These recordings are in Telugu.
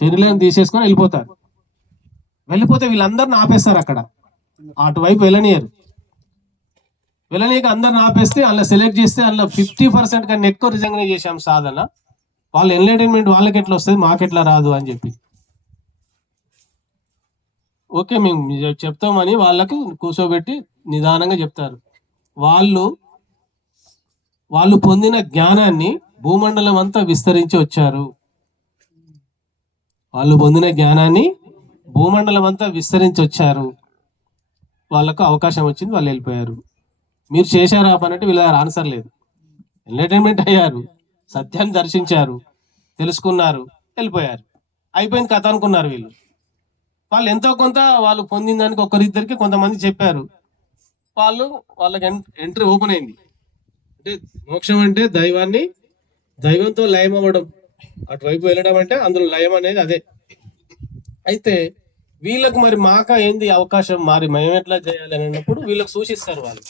శరీరం తీసేసుకొని వెళ్ళిపోతారు. వెళ్ళిపోతే వీళ్ళందరిని ఆపేస్తారు అక్కడ, అటువైపు వెళ్ళనీకి అందరిని ఆపేస్తే అలా సెలెక్ట్ చేస్తే అలా 50% కన్నా ఎక్కువ రిజైన్ చేశాం సాధన. వాళ్ళ ఎంటర్టైన్మెంట్ వాళ్ళకి ఎట్లా వస్తుంది, మాకెట్లా రాదు అని చెప్పి ఓకే మేము చెప్తామని వాళ్ళకు కూర్చోబెట్టి నిదానంగా చెప్తారు. వాళ్ళు పొందిన జ్ఞానాన్ని భూమండలం అంతా విస్తరించి వచ్చారు. వాళ్ళకు అవకాశం వచ్చింది, వాళ్ళు వెళ్ళిపోయారు. మీరు చేశారా పని అంటే వీళ్ళ దగ్గర ఆన్సర్ లేదు. ఎంటర్టైన్మెంట్ అయ్యారు, సత్యాన్ని దర్శించారు, తెలుసుకున్నారు, వెళ్ళిపోయారు, అయిపోయింది కథ అనుకున్నారు. వాళ్ళు ఎంతో కొంత వాళ్ళు పొందిన దానికి ఒకరిద్దరికి కొంతమంది చెప్పారు. వాళ్ళకి ఎంట్రీ ఓపెన్ అయింది. అంటే మోక్షం అంటే దైవంతో లయం అవ్వడం, అటువైపు వెళ్ళడం అంటే అందులో లయం అనేది అదే. అయితే వీళ్ళకు మరి మాక ఏంది అవకాశం, మరి మేము ఎట్లా చేయాలి అని అన్నప్పుడు వీళ్ళకి సూచిస్తారు వాళ్ళు,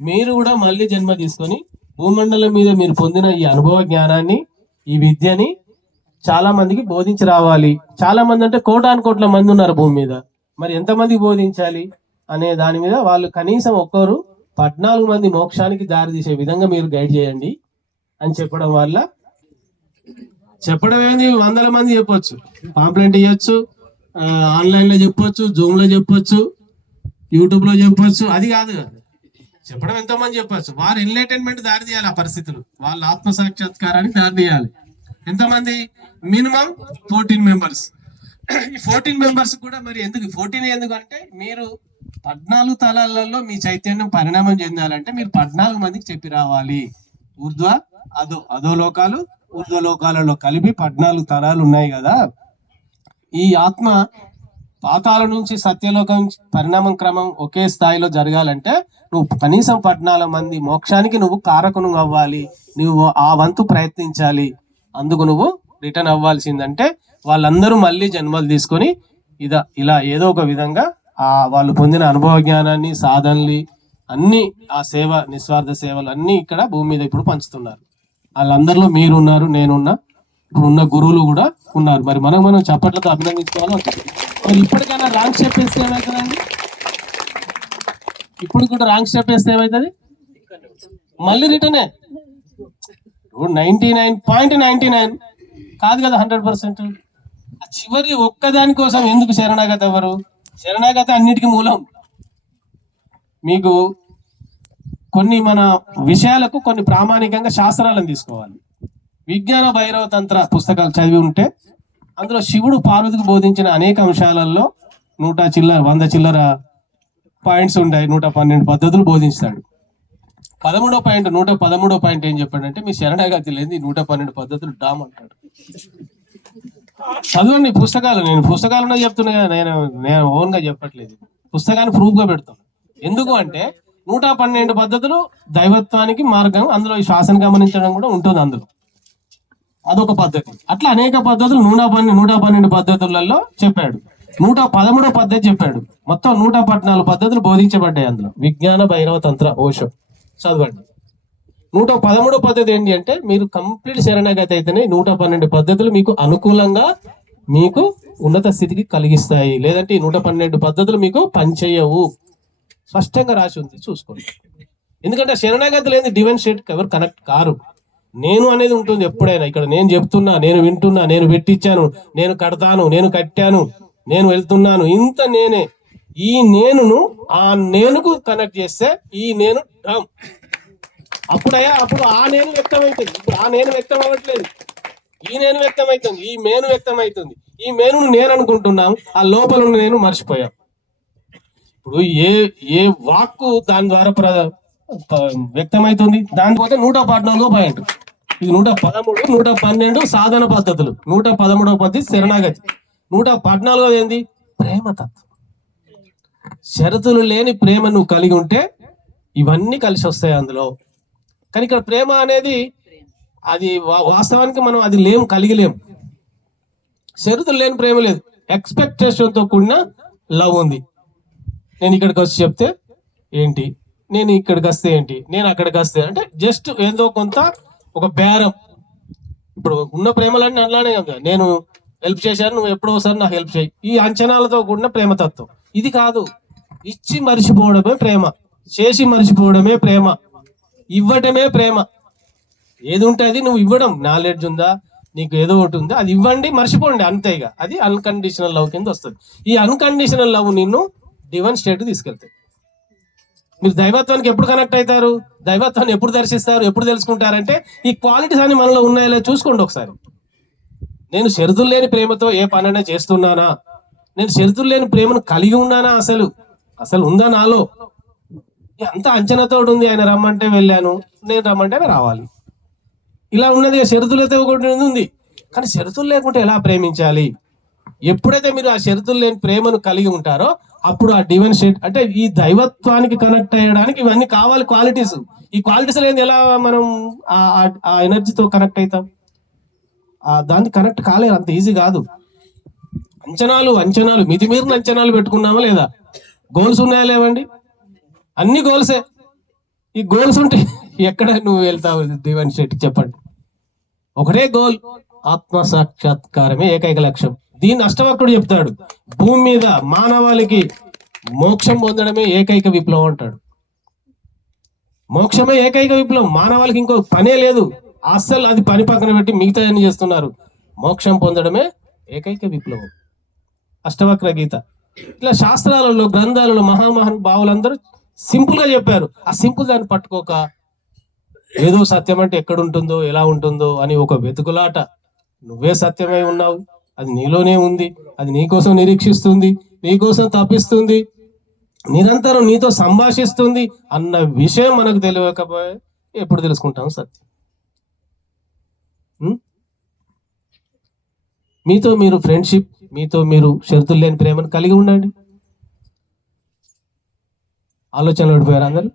మీరు కూడా మళ్ళీ జన్మ తీసుకొని భూమండలం మీద మీరు పొందిన ఈ అనుభవ జ్ఞానాన్ని, ఈ విద్యని చాలా మందికి బోధించి రావాలి. చాలా మంది అంటే కోటాను మంది ఉన్నారు భూమి మీద, మరి ఎంతమందికి బోధించాలి అనే దాని మీద వాళ్ళు కనీసం ఒక్కరు 14 మంది మోక్షానికి దారి తీసే విధంగా మీరు గైడ్ చేయండి అని చెప్పడం వల్ల, చెప్పడం ఏంది 100 మంది చెప్పొచ్చు, పాంప్లెంట్ ఇవ్వచ్చు, ఆన్లైన్ లో చెప్పొచ్చు, జూమ్ లో చెప్పొచ్చు, యూట్యూబ్ లో చెప్పొచ్చు, అది కాదు కదా చెప్పడం. ఎంతో మంది చెప్పొచ్చు, వారు ఎంటర్టైన్మెంట్ దారి తీయాలి, ఆ పరిస్థితులు వాళ్ళ ఆత్మ సాక్షాత్కారానికి దారి తీయాలి. ఎంతమంది? Minimum 14 members. ఈ 14 మెంబర్స్ కూడా మరి ఎందుకు 14 ఎందుకంటే మీరు 14 తలాలలో మీ చైతన్యం పరిణామం చెందాలంటే మీరు 14 మందికి చెప్పి రావాలి. అధోలోకాలు ఊర్ధ్వలోకాలలో కలిపి 14 తలాలు ఉన్నాయి కదా. ఈ ఆత్మ పాతాల నుంచి సత్యలోకం పరిణామం క్రమం ఒకే స్థాయిలో జరగాలంటే నువ్వు కనీసం 14 మంది మోక్షానికి నువ్వు కారకును అవ్వాలి, నువ్వు ఆ వంతు ప్రయత్నించాలి. అందుకు నువ్వు రిటర్న్ అవ్వాల్సిందంటే వాళ్ళందరూ మళ్ళీ జన్మలు తీసుకొని ఇలా ఏదో ఒక విధంగా వాళ్ళు పొందిన అనుభవ జ్ఞానాన్ని, సాధనలు అన్ని, ఆ సేవ, నిస్వార్థ సేవలు అన్ని ఇక్కడ భూమి మీద ఇప్పుడు పంచుతున్నారు. వాళ్ళందరిలో మీరున్నారు, నేనున్నా, ఇప్పుడున్న గురువులు కూడా ఉన్నారు. మరి మనం చప్పట్లతో అభినందించుకోవాలి. మరి ఇప్పటికైనా రాంగ్ స్టెప్ వేస్తే ఏమవుతుందండి? ఇప్పుడు కూడా రాంగ్ స్టెప్ వేస్తే ఏమవుతుంది? మళ్ళీ రిటర్నే 99.99 కాదు కదా 100%. చివరి ఒక్కదాని కోసం ఎందుకు శరణాగతి ఎవరు? శరణాగతి అన్నిటికీ మూలం. మీకు కొన్ని మన విషయాలకు కొన్ని ప్రామాణికంగా శాస్త్రాలను తీసుకోవాలి. విజ్ఞాన భైరవ తంత్ర పుస్తకాలు చదివి ఉంటే అందులో శివుడు పార్వతికి బోధించిన అనేక అంశాలలో 100 చిల్లర పాయింట్స్ ఉంటాయి. 112 పద్ధతులు బోధిస్తాడు. 113వ పాయింట్ ఏం చెప్పాడంటే, మీ శరణాగతి లేని 112 పద్ధతులు డామ్ అంటాడు. చదవండి పుస్తకాలు, నేను పుస్తకాలు చెప్తున్నా, నేను ఓన్ గా చెప్పట్లేదు, పుస్తకాన్ని ప్రూఫ్ గా పెడతాను. ఎందుకు అంటే 112 పద్ధతులు దైవత్వానికి మార్గం, అందులో ఈ శ్వాసను గమనించడం కూడా ఉంటుంది, అందులో అదొక పద్ధతి. అట్లా అనేక పద్ధతులు 112 పద్ధతులలో చెప్పాడు. 113వ పద్ధతి చెప్పాడు. మొత్తం 114 పద్ధతులు బోధించబడ్డాయి అందులో. విజ్ఞాన భైరవ తంత్ర ఓషో చదవండి. 113వ పద్ధతి ఏంటి అంటే, మీరు కంప్లీట్ శరణాగతి అయితేనే 112 పద్ధతులు మీకు అనుకూలంగా మీకు ఉన్నత స్థితికి కలిగిస్తాయి. లేదంటే ఈ 112 పద్ధతులు మీకు పనిచేయవు. స్పష్టంగా రాసి ఉంది, చూసుకోండి. ఎందుకంటే శరణాగతి లేని డివైన్ స్టేట్ ఎవరు కనెక్ట్ కారు. నేను అనేది ఉంటుంది ఎప్పుడైనా. ఇక్కడ నేను చెప్తున్నా, నేను వింటున్నా, నేను పెట్టించాను, నేను కడతాను, నేను కట్టాను, నేను వెళ్తున్నాను, ఇంత నేనే. ఈ నేనును ఆ నేనుకు కనెక్ట్ చేస్తే ఈ నేను అప్పుడు ఆ నేను వ్యక్తమవుతుంది. ఇప్పుడు ఆ నేను వ్యక్తం అవ్వట్లేదు, ఈ నేను వ్యక్తమవుతుంది, ఈ మేను వ్యక్తమవుతుంది. ఈ మేనును నేను అనుకుంటున్నాం, ఆ లోపల నేను మర్చిపోయాం. ఇప్పుడు ఏ వాక్కు దాని ద్వారా వ్యక్తమవుతుంది. దానిపోతే 114వ పాయింట్. ఇది 113, 112 సాధన పద్ధతులు. 113వ పద్ధతి శరణాగతి. 114వ ఏంది? ప్రేమతత్వం. షరతులు లేని ప్రేమ నువ్వు కలిగి ఉంటే ఇవన్నీ కలిసి వస్తాయి అందులో. కానీ ఇక్కడ ప్రేమ అనేది అది వాస్తవానికి మనం అది కలిగిలేం. షరతులు లేని ప్రేమ లేదు, ఎక్స్పెక్టేషన్ తో కూడిన లవ్ ఉంది. నేను ఇక్కడికి వచ్చి చెప్తే ఏంటి, నేను ఇక్కడికి వస్తే ఏంటి, నేను అక్కడికి వస్తే అంటే జస్ట్ ఏదో కొంత ఒక బేరం. ఇప్పుడు ఉన్న ప్రేమలన్నీ అలానే కదా. నేను హెల్ప్ చేశాను, నువ్వు ఎప్పుడో ఒకసారి నాకు హెల్ప్ చేయి. ఈ అంచనాలతో కూడిన ప్రేమతత్వం ఇది కాదు. ఇచ్చి మర్చిపోవడమే ప్రేమ, చేసి మర్చిపోవడమే ప్రేమ, ఇవ్వటమే ప్రేమ. ఏది ఉంటే అది నువ్వు ఇవ్వడం. నాలెడ్జ్ ఉందా, నీకు ఏదో ఒకటి ఉందా, అది ఇవ్వండి, మర్చిపోండి, అంతేగా. అది అన్కండిషనల్ లవ్ కింద వస్తుంది. ఈ అన్కండిషనల్ లవ్ నిన్ను డివైన్ స్టేట్ తీసుకెళ్తాయి. మీరు దైవత్వానికి ఎప్పుడు కనెక్ట్ అవుతారు, దైవత్వాన్ని ఎప్పుడు దర్శిస్తారు, ఎప్పుడు తెలుసుకుంటారంటే ఈ క్వాలిటీస్ అన్ని మనలో ఉన్నాయో చూసుకోండి ఒకసారి. నేను షరతులు లేని ప్రేమతో ఏ పనైనా చేస్తున్నానా, నేను షరతులు లేని ప్రేమను కలిగి ఉన్నానా, అసలు అసలు ఉందా నాలో? అంత అంచనాతో ఉంది. ఆయన రమ్మంటే వెళ్ళాను, నేను రమ్మంటే రావాలి, ఇలా ఉన్నది. షరతులతో ఒకటి ఉంది. కానీ షరతులు లేకుంటే ఎలా ప్రేమించాలి? ఎప్పుడైతే మీరు ఆ షరతులు లేని ప్రేమను కలిగి ఉంటారో అప్పుడు ఆ డివైన్ స్టేట్ అంటే ఈ దైవత్వానికి కనెక్ట్ అయ్యడానికి ఇవన్నీ కావాలి, క్వాలిటీస్. ఈ క్వాలిటీస్ లేని ఎలా మనం ఆ ఎనర్జీతో కనెక్ట్ అవుతాం? దానికి కనెక్ట్ కాలేదు, అంత ఈజీ కాదు. అంచనాలు మితిమీరిన అంచనాలు పెట్టుకున్నామా లేదా? గోల్స్ ఉన్నాయా లేవండి? అన్ని గోల్సే. ఈ గోల్స్ ఉంటే ఎక్కడ నువ్వు వెళ్తావు డివైన్ స్టేట్? చెప్పండి. ఒకటే గోల్, ఆత్మ సాక్షాత్కారమే ఏకైక లక్ష్యం. దీన్ని అష్టవక్రుడు చెప్తాడు, భూమి మీద మానవాళికి మోక్షం పొందడమే ఏకైక విప్లవం అంటాడు. మోక్షమే ఏకైక విప్లవం, మానవాళికి ఇంకో పనే లేదు. అస్సలు అది పని పక్కన పెట్టి మిగతా అన్ని చేస్తున్నారు. మోక్షం పొందడమే ఏకైక విప్లవం. అష్టవక్ర గీత. ఇట్లా శాస్త్రాలలో, గ్రంథాలలో మహామహానుభావులందరూ సింపుల్ గా చెప్పారు. ఆ సింపుల్ దాన్ని పట్టుకోక ఏదో సత్యం అంటే ఎక్కడుంటుందో, ఎలా ఉంటుందో అని ఒక వెతుకులాట. నువ్వే సత్యమై ఉన్నావు, అది నీలోనే ఉంది, అది నీకోసం నిరీక్షిస్తుంది, నీకోసం తప్పిస్తుంది, నిరంతరం నీతో సంభాషిస్తుంది అన్న విషయం మనకు తెలియకపోయే ఎప్పుడు తెలుసుకుంటాం సత్యం? మీతో మీరు ఫ్రెండ్షిప్, మీతో మీరు షరతులు లేని ప్రేమను కలిగి ఉండండి. ఆలోచనలు పడిపోయారు అందరు.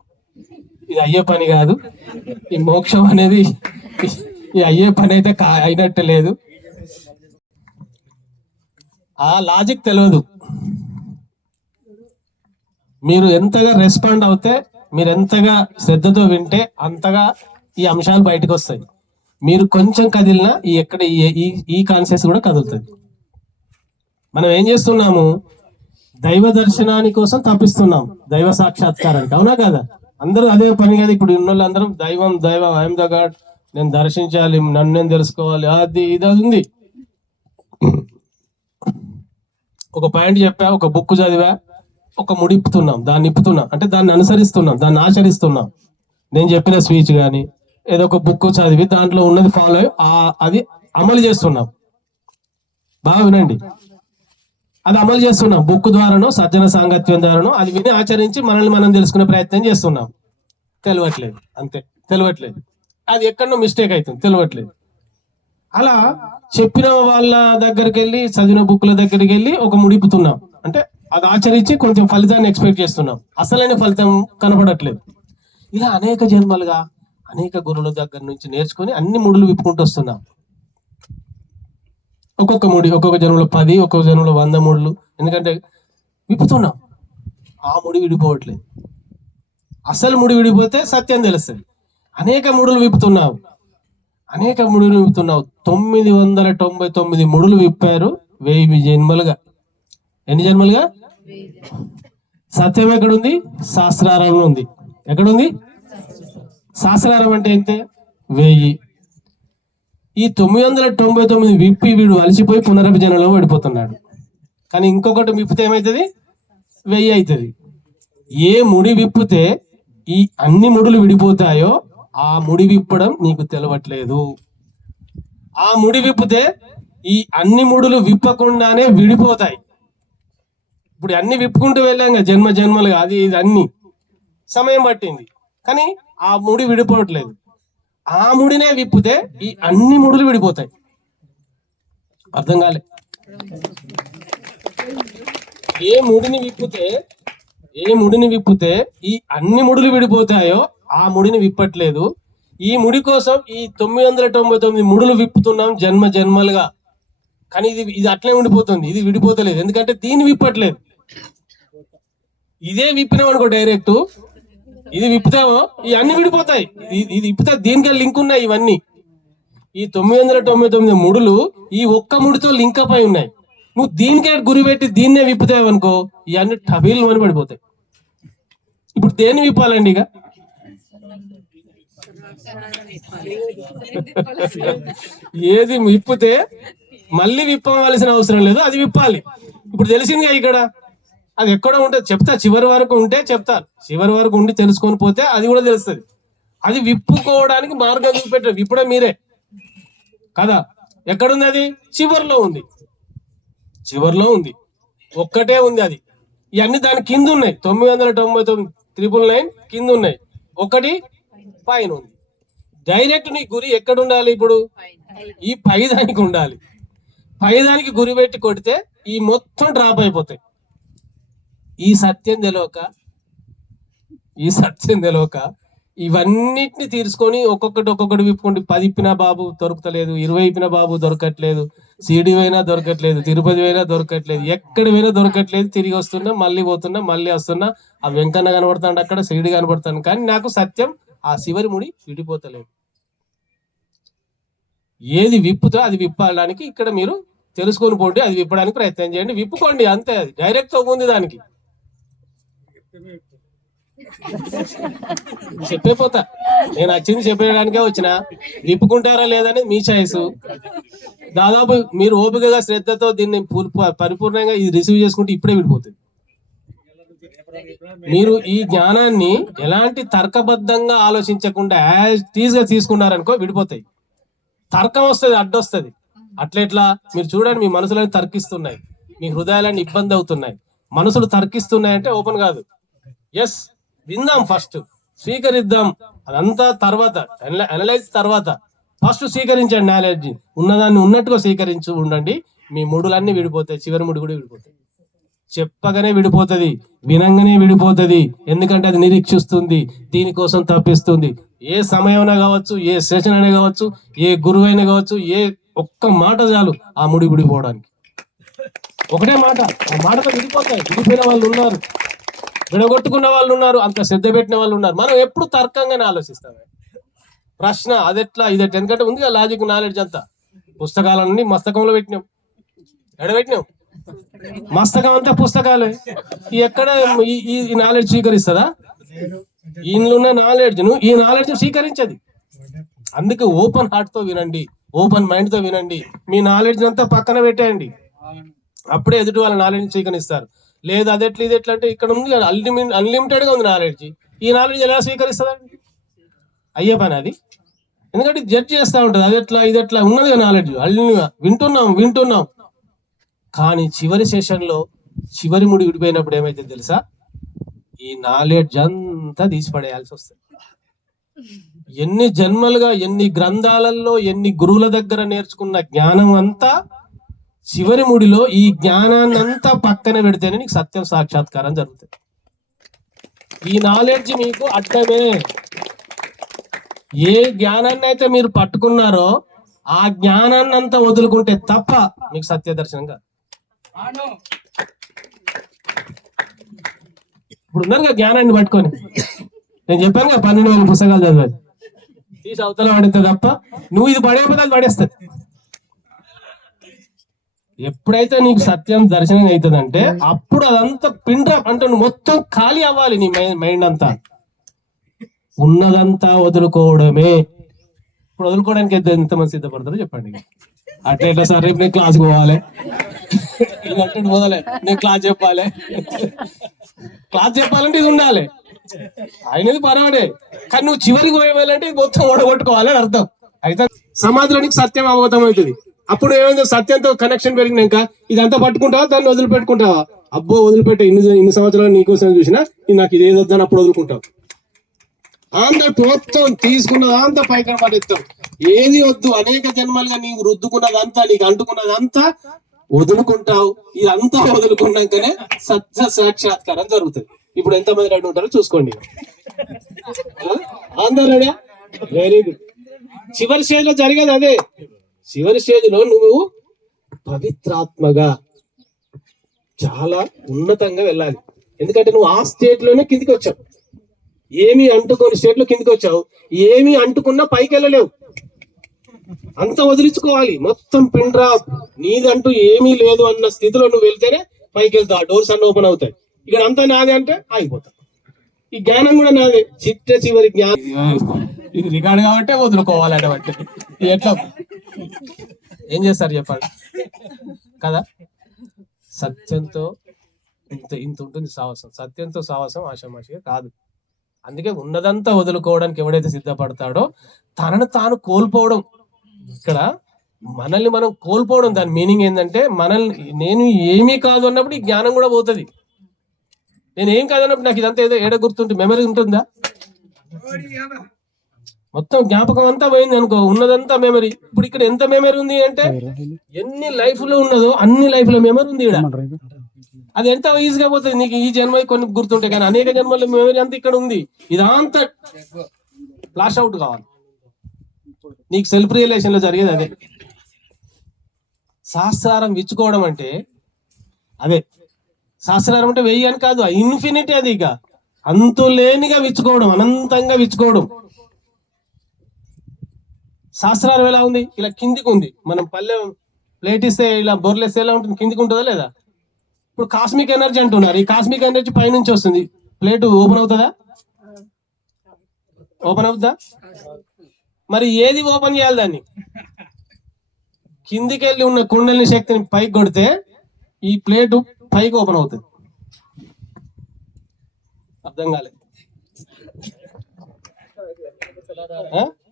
ఇది అయ్యే పని కాదు. ఈ మోక్షం అనేది ఈ అయ్యే పని అయితే అయినట్టు లేదు. ఆ లాజిక్ తెలియదు. మీరు ఎంతగా రెస్పాండ్ అవుతే, మీరు ఎంతగా శ్రద్ధతో వింటే అంతగా ఈ అంశాలు బయటకు వస్తాయి. మీరు కొంచెం కదిలినా ఈ కాన్షియస్ కూడా కదులుతుంది. మనం ఏం చేస్తున్నాము? దైవ దర్శనాని కోసం తప్పిస్తున్నాం, దైవ సాక్షాత్కారానికి. అవునా కదా? అందరూ అదే పని కదా. ఇప్పుడు ఉన్న అందరం దైవం ఐఎమ్ ద గాడ్, నేను దర్శించాలి, నన్ను నేను తెలుసుకోవాలి, అది ఇది ఉంది. ఒక పాయింట్ చెప్పా, ఒక బుక్ చదివా, ఒక ముడి ఇప్పుతున్నాం, దాన్ని ఇప్పుతున్నాం అంటే దాన్ని అనుసరిస్తున్నాం, దాన్ని ఆచరిస్తున్నాం. నేను చెప్పిన స్పీచ్ కానీ ఏదో ఒక బుక్ చదివి దాంట్లో ఉన్నది ఫాలో అయ్యి అది అమలు చేస్తున్నాం. బాగా వినండి, అది అమలు చేస్తున్నాం. బుక్ ద్వారానో సజ్జన సాంగత్యం ద్వారానో అది విని ఆచరించి మనల్ని మనం తెలుసుకునే ప్రయత్నం చేస్తున్నాం. తెలియట్లేదు, అంతే, తెలియట్లేదు. అది ఎక్కడో మిస్టేక్ అవుతుంది, తెలియట్లేదు. అలా చెప్పిన వాళ్ళ దగ్గరికి వెళ్ళి, చదివిన బుక్ల దగ్గరికి వెళ్ళి ఒక ముడిపుతున్నాం అంటే అది ఆచరించి కొంచెం ఫలితాన్ని ఎక్స్పెక్ట్ చేస్తున్నాం, అసలైన ఫలితం కనపడట్లేదు. ఇలా అనేక జన్మలుగా అనేక గురువుల దగ్గర నుంచి నేర్చుకుని అన్ని ముడులు విప్పుకుంటూ వస్తున్నాం. ఒక్కొక్క ముడి, ఒక్కొక్క జన్మలో 10, ఒక్కొక్క జన్మలో 100 ముడులు. ఎందుకంటే విప్పుతున్నాం, ఆ ముడి విడిపోవట్లేదు. అసలు ముడి విడిపోతే సత్యం తెలుస్తుంది. అనేక ముడులు విప్పుతున్నావు, 999 ముడులు విప్పారు 1000 జన్మలుగా. ఎన్ని జన్మలుగా? సత్యం ఎక్కడుంది? శాస్త్రారంలో ఉంది. ఎక్కడుంది? శాస్త్రారం అంటే ఏంటి? 1000. ఈ 999 విప్పి వీడు అలసిపోయి పునరభిజనంలో పడిపోతున్నాడు. కానీ ఇంకొకటి విప్పితే ఏమవుతుంది? 1000 అవుతుంది. ఏ ముడి విప్పితే ఈ అన్ని ముడులు విడిపోతాయో ఆ ముడి విప్పడం నీకు తెలవట్లేదు. ఆ ముడి విప్పితే ఈ అన్ని ముడులు విప్పకుండానే విడిపోతాయి. ఇప్పుడు అన్ని విప్పుకుంటూ వెళ్ళాం జన్మలుగా, అది ఇది అన్ని సమయం పట్టింది, కానీ ఆ ముడి విడిపోవట్లేదు. ఆ ముడినే విప్పితే ఈ అన్ని ముడులు విడిపోతాయి. అర్థం కాలే? ఏ ముడిని విప్పితే ఈ అన్ని ముడులు విడిపోతాయో ఆ ముడిని విప్పట్లేదు. ఈ ముడి కోసం ఈ 999 ముడులు విప్పుతున్నాం జన్మలుగా, కానీ ఇది అట్లే ఉండిపోతుంది, ఇది విడిపోతలేదు. ఎందుకంటే దీన్ని విప్పట్లేదు. ఇదే విప్పినాం అనుకో డైరెక్ట్, ఇది విప్పుతామో ఈ అన్ని విడిపోతాయి. ఇది విప్పితే దీనికి లింక్ ఉన్నాయి ఇవన్నీ. ఈ 999 ముడులు ఈ ఒక్క ముడితో లింక్ అప్ అయి ఉన్నాయి. నువ్వు దీనికే గురి పెట్టి దీన్నే విప్పుతావనుకో ఇవన్నీ టబీలు అని పడిపోతాయి. ఇప్పుడు దేన్ని విప్పాలండి? ఇక ఏది విప్పితే మళ్ళీ విప్పవలసిన అవసరం లేదు, అది విప్పాలి. ఇప్పుడు తెలిసిందిగా ఇక్కడ అది ఎక్కడ ఉంటుంది చెప్తా, చివరి వరకు ఉంటే చెప్తారు, చివరి వరకు ఉండి తెలుసుకొని పోతే అది కూడా తెలుస్తుంది. అది విప్పుకోవడానికి మార్గం చూపెట్టారు, ఇప్పుడే మీరే కదా. ఎక్కడుంది అది? చివరిలో ఉంది, చివరిలో ఉంది, ఒక్కటే ఉంది అది. ఇవన్నీ దాని కింద ఉన్నాయి, 999 999 కింద ఉన్నాయి, ఒకటి పైన ఉంది. డైరెక్ట్ నీ గురి ఎక్కడ ఉండాలి? ఇప్పుడు ఈ పైదానికి ఉండాలి. పైదానికి గురి పెట్టి కొడితే ఈ మొత్తం డ్రాప్ అయిపోతాయి. ఈ సత్యం తెలియక ఇవన్నిటిని తీర్చుకొని ఒక్కొక్కటి విప్పుకోండి. 10 ఇప్పినా బాబు దొరకలేదు, 20 ఇప్పినా బాబు దొరకట్లేదు, సిడి అయినా దొరకట్లేదు, తిరుపతి అయినా దొరకట్లేదు, ఎక్కడ పోయినా దొరకట్లేదు. తిరిగి వస్తున్నా, మళ్ళీ పోతున్నా, మళ్ళీ వస్తున్నా. ఆ వెంకన్న కనబడతాడు, అక్కడ సిడి కనబడతాను, కానీ నాకు సత్యం ఆ శివరి ముడి విడిపోతలేదు. ఏది విప్పుతో అది విప్పడానికి ఇక్కడ మీరు తెలుసుకొని పోండి, అది విప్పడానికి ప్రయత్నం చేయండి, విప్పుకోండి అంతే. అది డైరెక్ట్ ఉంది దానికి. చెప్పేపోతా, నేను వచ్చింది చెప్పేయడానికే వచ్చిన. విప్పుకుంటారా లేదని మీ చాయిస్. దాదాపు మీరు ఓపికగా శ్రద్ధతో దీన్ని పరిపూర్ణంగా ఇది రిసీవ్ చేసుకుంటే ఇప్పుడే విడిపోతుంది. మీరు ఈ జ్ఞానాన్ని ఎలాంటి తర్కబద్ధంగా ఆలోచించకుండా యాజ్ టీజ్ గా తీసుకున్నారనుకో విడిపోతాయి. తర్కం వస్తుంది, అడ్డొస్తుంది. అట్లెట్లా? మీరు చూడండి, మీ మనసులని తర్కిస్తున్నాయి, మీ హృదయాలన్నీ ఇబ్బంది అవుతున్నాయి. మనసులు తర్కిస్తున్నాయంటే ఓపెన్ కాదు. ఎస్, విందాం, ఫస్ట్ స్వీకరిద్దాం, అదంతా తర్వాత అనలైజ్ తర్వాత. ఫస్ట్ స్వీకరించండి నాలెడ్జ్, ఉన్నదాన్ని ఉన్నట్టుగా స్వీకరించి ఉండండి. మీ ముడులన్నీ విడిపోతాయి, చివరి ముడి కూడా విడిపోతాయి. చెప్పగానే విడిపోతుంది, వినంగానే విడిపోతుంది. ఎందుకంటే అది నిరీక్షిస్తుంది, దీనికోసం తప్పిస్తుంది. ఏ సమయమైనా కావచ్చు, ఏ సెషన్ అయినా కావచ్చు, ఏ గురువు అయినా కావచ్చు, ఏ ఒక్క మాట చాలు ఆ ముడి విడిపోవడానికి. ఒకటే మాట, ఆ మాటతో విడిపోతాయి. విడిపోయిన వాళ్ళు ఉన్నారు, విడగొట్టుకున్న వాళ్ళు ఉన్నారు, అంత శ్రద్ధ పెట్టిన వాళ్ళు ఉన్నారు. మనం ఎప్పుడు తర్కంగానే ఆలోచిస్తాం. ప్రశ్న అదెట్లా ఇదెట్లా, ఎందుకంటే ఉంది లాజిక్ నాలెడ్జ్ అంతా. పుస్తకాలన్నీ మస్తకంలో పెట్టినాం, ఎడబెట్టినాం, మస్తకం అంతా పుస్తకాలే. ఎక్కడ ఈ నాలెడ్జ్ స్వీకరిస్తుందా? ఇందులో ఉన్న నాలెడ్జ్ ను ఈ నాలెడ్జ్ స్వీకరించదు. అందుకే ఓపెన్ హార్ట్ తో వినండి, ఓపెన్ మైండ్ తో వినండి. మీ నాలెడ్జ్ అంతా పక్కన పెట్టేయండి, అప్పుడే ఎదుటి వాళ్ళ నాలెడ్జ్ స్వీకరిస్తారు. లేదు అదెట్లా ఇదెట్లా అంటే ఇక్కడ ఉంది అన్లిమిటెడ్ గా ఉంది నాలెడ్జ్. ఈ నాలెడ్జ్ ఎలా స్వీకరిస్తుందండి? అయ్యే పని అది. ఎందుకంటే జడ్జ్ చేస్తూ ఉంటుంది, అదెట్లా ఇదెట్లా ఉన్నది నాలెడ్జ్, అల్లి వింటున్నాం. కానీ చివరి సెషన్లో చివరి ముడి విడిపోయినప్పుడు ఏమైతే తెలుసా? ఈ నాలెడ్జ్ అంతా తీసిపడేయాల్సి వస్తుంది. ఎన్ని జన్మలుగా, ఎన్ని గ్రంథాలలో, ఎన్ని గురువుల దగ్గర నేర్చుకున్న జ్ఞానం అంతా చివరి ముడిలో ఈ జ్ఞానాన్ని అంతా పక్కన పెడితేనే నీకు సత్యం సాక్షాత్కారం జరుగుతుంది. ఈ నాలెడ్జ్ మీకు అడ్డమే. ఏ జ్ఞానాన్ని అయితే మీరు పట్టుకున్నారో ఆ జ్ఞానాన్ని అంతా వదులుకుంటే తప్ప మీకు సత్య దర్శనం కాదు. ఇప్పుడు ఉన్నారు కదా జ్ఞానాన్ని పట్టుకొని, నేను చెప్పాను కదా 12,000 పుస్తకాలు చదివాలి, తీసి అవతల పడితే తప్ప నువ్వు ఇది పడేపోతే అది పడేస్తుంది. ఎప్పుడైతే నీకు సత్యం దర్శనం అవుతుందంటే అప్పుడు అదంతా పిండ్రప్ అంటే మొత్తం ఖాళీ అవ్వాలి. నీ మైండ్ అంతా ఉన్నదంతా వదులుకోవడమే. ఇప్పుడు వదులుకోవడానికి అయితే ఎంతమంది సిద్ధపడతారో చెప్పండి. అట్లా ఎట్లా సార్, రేపు నేను క్లాస్కి పోవాలి, పోదాలే, నేను క్లాస్ చెప్పాలి. క్లాస్ చెప్పాలంటే ఇది ఉండాలి, అయినది పర్వాడే. కానీ నువ్వు చివరికి పోయేవాళ్ళంటే ఇది మొత్తం ఓడగొట్టుకోవాలి అని అర్థం. అయితే సమాధిలోనికి సత్యం అవగతం అవుతుంది. అప్పుడు ఏమైంది? సత్యంతో కనెక్షన్ పెరిగినాక ఇదంతా పట్టుకుంటావా, దాన్ని వదిలిపెట్టుకుంటావా? అబ్బో వదిలిపెట్టే, ఇన్ని సంవత్సరాలు నీకోసం చూసినా నాకు ఇది ఏదొద్దని అప్పుడు వదులుకుంటావు. అంత మొత్తం తీసుకున్నదంతా పైకి పడేస్తాం. ఏది వద్దు, అనేక జన్మలుగా నీకు రుద్దుకున్నదంతా, నీకు అంటుకున్నదంతా వదులుకుంటావు. ఇదంతా వదులుకున్నాకనే సత్య సాక్షాత్కారం జరుగుతుంది. ఇప్పుడు ఎంతమంది రెడీ ఉంటారో చూసుకోండి. అందరూ రెడీ? Very good. చివరి స్టేజ్ లో జరిగేది అదే. చివరి స్టేజ్ లో నువ్వు పవిత్రాత్మగా చాలా ఉన్నతంగా వెళ్ళాలి. ఎందుకంటే నువ్వు ఆ స్టేట్ లోనే కిందికి వచ్చావు. ఏమి అంటుకోని స్టేట్ లో కిందికి వచ్చావు. ఏమి అంటుకున్నా పైకి వెళ్ళలేవు. అంత వదిలించుకోవాలి. మొత్తం పిన్ డ్రాప్, నీదంటూ ఏమీ లేదు అన్న స్థితిలో నువ్వు వెళ్తేనే పైకి వెళ్తావు. ఆ డోర్స్ అన్ని ఓపెన్ అవుతాయి. ఇక్కడ అంతా నాదే అంటే ఆగిపోతావు. ఈ జ్ఞానం కూడా నాదే. చివరి జ్ఞానం ఇది రికార్డు కాబట్టి వదులుకోవాలి. బట్టి ఎట్లా ఏం చేస్తారు చెప్పండి కదా. సత్యంతో ఇంత ఉంటుంది సాహసం. సత్యంతో సాహసం ఆషామాషిగా కాదు. అందుకే ఉన్నదంతా వదులుకోవడానికి ఎవడైతే సిద్ధపడతాడో తనను తాను కోల్పోవడం. ఇక్కడ మనల్ని మనం కోల్పోవడం, దాని మీనింగ్ ఏంటంటే మనల్ని నేను ఏమీ కాదు అన్నప్పుడు ఈ జ్ఞానం కూడా పోతుంది. నేను ఏం కాదన్నప్పుడు నాకు ఇదంతా ఏదో ఏడ గుర్తుంటే మెమరీ ఉంటుందా? మొత్తం జ్ఞాపకం అంతా పోయింది అనుకో, ఉన్నదంతా మెమరీ. ఇప్పుడు ఇక్కడ ఎంత మెమరీ ఉంది అంటే ఎన్ని లైఫ్ లో ఉన్నదో అన్ని లైఫ్ లో మెమరీ ఉంది ఇక్కడ. అది ఎంత ఈజీగా పోతుంది నీకు. ఈ జన్మ కొన్ని గుర్తుంటాయి కానీ అనేక జన్మల మెమరీ అంతా ఇక్కడ ఉంది. ఇదంతా ఫ్లాష్ అవుట్ కావాలి. నీకు సెల్ఫ్ రియలైజేషన్ లో జరిగేది అదే. సహస్రారం విచ్చుకోవడం అంటే అదే. సహస్రారం అంటే 1000 అని కాదు, ఇన్ఫినిటీ. అది ఇక అంతులేనిగా విచ్చుకోవడం, అనంతంగా విచ్చుకోవడం. సహస్రారం ఎలా ఉంది? ఇలా కిందికి ఉంది. మనం పల్లె ప్లేట్ ఇస్తే ఇలా బొర్లేస్తే ఎలా ఉంటుంది? కిందికి ఉంటుందా లేదా? ఇప్పుడు కాస్మిక్ ఎనర్జీ అంటున్నారు. ఈ కాస్మిక్ ఎనర్జీ పైనుంచి వస్తుంది. ప్లేట్ ఓపెన్ అవుతుందా? ఓపెన్ అవుతుందా? మరి ఏది ఓపెన్ చేయాలి? దాన్ని కిందికి వెళ్ళి ఉన్న కుండలిని శక్తిని పైకి కొడితే ఈ ప్లేటు పైకి ఓపెన్ అవుతుంది. అర్థం కాలేదు?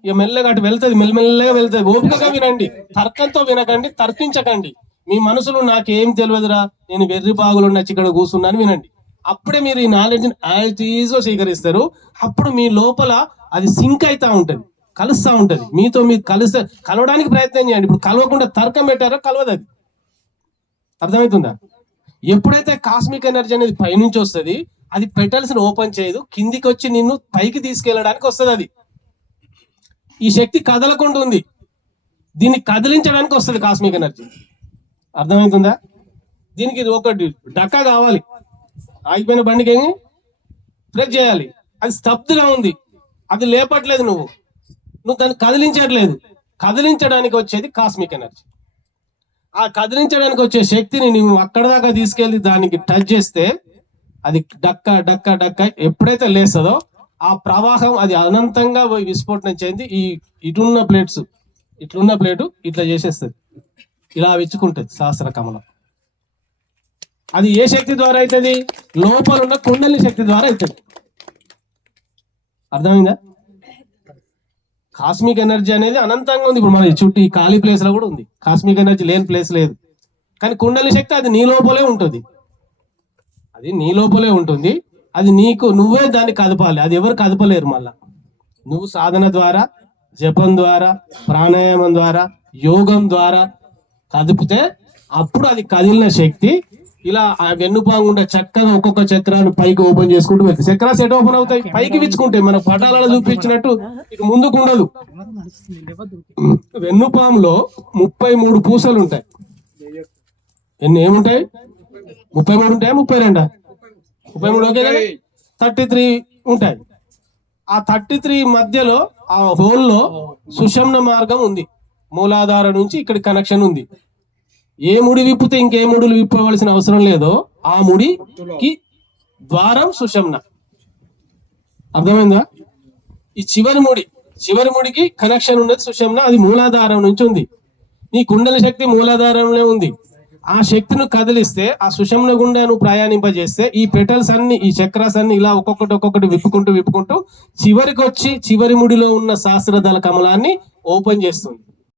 ఇక మెల్లగా అటు వెళ్తుంది, మెల్లమెల్లగా వెళ్తుంది. ఓపికగా వినండి, తర్కంతో వినకండి, తర్కించకండి. మీ మనసులో నాకేం తెలియదురా, నేను వెర్రి బాగులు నచ్చి ఇక్కడ కూర్చున్నాను వినండి. అప్పుడే మీరు ఈ నాలెడ్జ్ యాజ్ ఈజ్ స్వీకరిస్తారు. అప్పుడు మీ లోపల అది సింక్ అవుతా ఉంటది, కలుస్తా ఉంటది. మీతో మీరు కలవడానికి ప్రయత్నం చేయండి. ఇప్పుడు కలవకుండా తర్కం పెట్టారో కలవదు. అది అర్థమవుతుందా? ఎప్పుడైతే కాస్మిక్ ఎనర్జీ అనేది పైనుంచి వస్తుంది, అది పెటల్స్ ఓపెన్ చేయదు, కిందికి వచ్చి నిన్ను పైకి తీసుకెళ్ళడానికి వస్తుంది. అది ఈ శక్తి కదలకుండా ఉంది, దీన్ని కదిలించడానికి వస్తుంది కాస్మిక్ ఎనర్జీ. అర్థమవుతుందా? దీనికి ఒకటి డక్కా కావాలి. ఆగిపోయిన బండికి ప్రెస్ చేయాలి. అది స్తబ్దుగా ఉంది, అది లేపట్లేదు, నువ్వు దాన్ని కదిలించట్లేదు. కదిలించడానికి వచ్చేది కాస్మిక్ ఎనర్జీ. ఆ కదిలించడానికి వచ్చే శక్తిని నువ్వు అక్కడ దాకా తీసుకెళ్లి దానికి టచ్ చేస్తే అది డక్క డక్క డక్క ఎప్పుడైతే లేస్తుందో ఆ ప్రవాహం అది అనంతంగా విస్ఫోటనం చెంది ఈ ఇటున్న ప్లేట్స్, ఇట్లున్న ప్లేటు ఇట్లా చేసేస్తుంది, ఇలా విచ్చుకుంటుంది సహస్ర కమలం. అది ఏ శక్తి ద్వారా అవుతుంది? లోపల ఉన్న కుండలి శక్తి ద్వారా అవుతుంది. అర్థమైందా? కాస్మిక్ ఎనర్జీ అనేది అనంతంగా ఉంది. ఇప్పుడు మన చుట్టూ ఈ ఖాళీ ప్లేస్ లో కూడా ఉంది. కాస్మిక్ ఎనర్జీ లేని ప్లేస్ లేదు. కానీ కుండలి శక్తి అది నీ లోపలే ఉంటుంది. అది నీ లోపలే ఉంటుంది. అది నువ్వే దాన్ని కదపాలి. అది ఎవరు కదపలేరు. మళ్ళా నువ్వు సాధన ద్వారా, జపం ద్వారా, ప్రాణాయామం ద్వారా, యోగం ద్వారా కదిపితే అప్పుడు అది కదిలిన శక్తి ఇలా ఆ వెన్నుపాంగుండా చక్కగా ఒక్కొక్క చక్రాన్ని పైకి ఓపెన్ చేసుకుంటూ వెళ్తాయి. చక్రాస్ ఎట్ ఓపెన్ అవుతాయి? పైకి విచ్చుకుంటాయి. మన పటాలలో చూపించినట్టు ఇక ముందుకు ఉండదు. వెన్నుపాములో 33 పూసలు ఉంటాయి. ఏముంటాయి? 33 ఉంటాయా? 32? 33 ఓకే కదా? 33 ఉంటాయి. ఆ 33 మధ్యలో ఆ హోల్లో సుషుమ్న మార్గం ఉంది. మూలాధార నుంచి ఇక్కడ కనెక్షన్ ఉంది. ఏ ముడి విప్పితే ఇంకే ముడులు విప్పవలసిన అవసరం లేదో ఆ ముడికి ద్వారం సుషుమ్న. అర్థమైందా? ఈ చివరి ముడికి కనెక్షన్ ఉన్నది సుషుమ్న. అది మూలాధారం నుంచి ఉంది. నీ కుండలి శక్తి మూలాధారంలో ఉంది. ఆ శక్తిని కదిలిస్తే ఆ సుషుమ్న గుండా నువ్వు ప్రయాణింపజేస్తే ఈ పెటల్స్ అన్ని, ఈ చక్రాస్ అన్ని ఇలా ఒక్కొక్కటి విప్పుకుంటూ చివరికి వచ్చి చివరి ముడిలో ఉన్న సహస్రదళ కమలాన్ని ఓపెన్ చేస్తుంది.